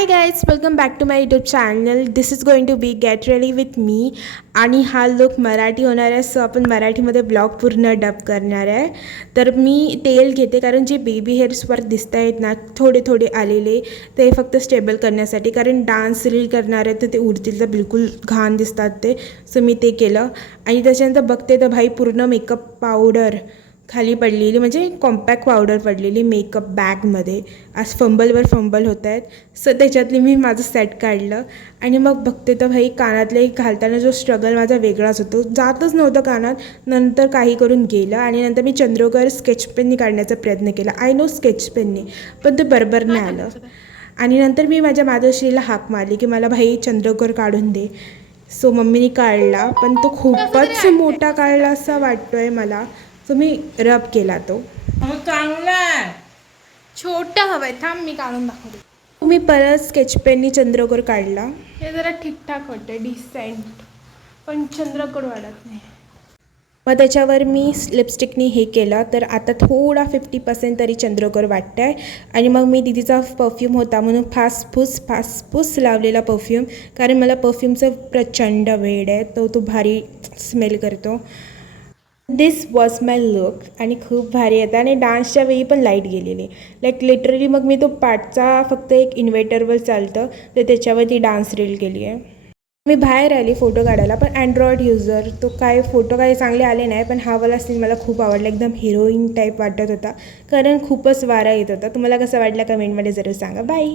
High guys, welcome back to my YouTube channel. This is going to be get ready with me. आणि हा look Marathi होणार आहे, so आपण मराठीमध्ये blog पूर्ण डब करणार आहे. तर मी तेल घेते, कारण जे बेबी हेअर्सवर दिसत आहेत ना थोडे थोडे आलेले, ते फक्त स्टेबल करण्यासाठी. कारण डान्स रील करणार आहे तर ते उडतील तर बिलकुल घाण दिसतात ते. सो मी ते केलं. आणि त्याच्यानंतर बघते तर भाई पूर्ण मेकअप पावडर खाली पडलेली, म्हणजे कॉम्पॅक्ट पावडर पडलेली मेकअप बॅगमध्ये. आज फंबलवर फंबल होत आहेत. सो त्याच्यातली मी माझं सेट काढलं. आणि मग बघते तर भाई कानातले घालताना जो स्ट्रगल माझा वेगळाच होतो, जातच नव्हतं कानात. नंतर काही करून गेलं आणि नंतर मी चंद्रकोर स्केच पेनने काढण्याचा प्रयत्न केला. आय नो स्केच पेनने, पण ते बरोबर नाही आलं. आणि नंतर मी माझ्या मातोश्रीला हाक मारली की मला भाई चंद्रकोर काढून दे. सो मम्मीने काढला, पण तो खूपच मोठा काढला असा वाटतोय मला. सो मी रब केला तो. चांगला आहे. छोटा हवाय, थांब मी काढून दाखवते. मी परत स्केच पेननी चंद्रकोर काढला. हे जरा ठीकठाक वाटतं, डिसेंट, पण चंद्रकोर वाढत नाही. मग त्याच्यावर मी लिपस्टिकनी हे केलं, तर आता थोडा 50% तरी चंद्रकोर वाटतं आहे. आणि मग मी दीदीचा परफ्यूम होता म्हणून फासफूस लावलेला परफ्यूम, कारण मला परफ्यूमचं प्रचंड वेड आहे. तो भारी स्मेल करतो. दिस वॉज माय लुक. आणि खूप भारी येतं. आणि डान्सच्या वेळी पण लाईट गेलेली, लाईक लिटरली. मग मी तो पाठचा फक्त एक इन्व्हर्टरवर चालतं तर त्याच्यावरती डान्स रील केली आहे. मी बाहेर आली फोटो काढायला, पण अँड्रॉइड युजर तो काय फोटो काही चांगले आले नाही. पण हा वाला सीन मला खूप आवडला, एकदम हिरोईन टाईप वाटत होता, कारण खूपच वारा येत होता. तुम्हाला कसं वाटलं कमेंटमध्ये जरूर सांगा. बाय.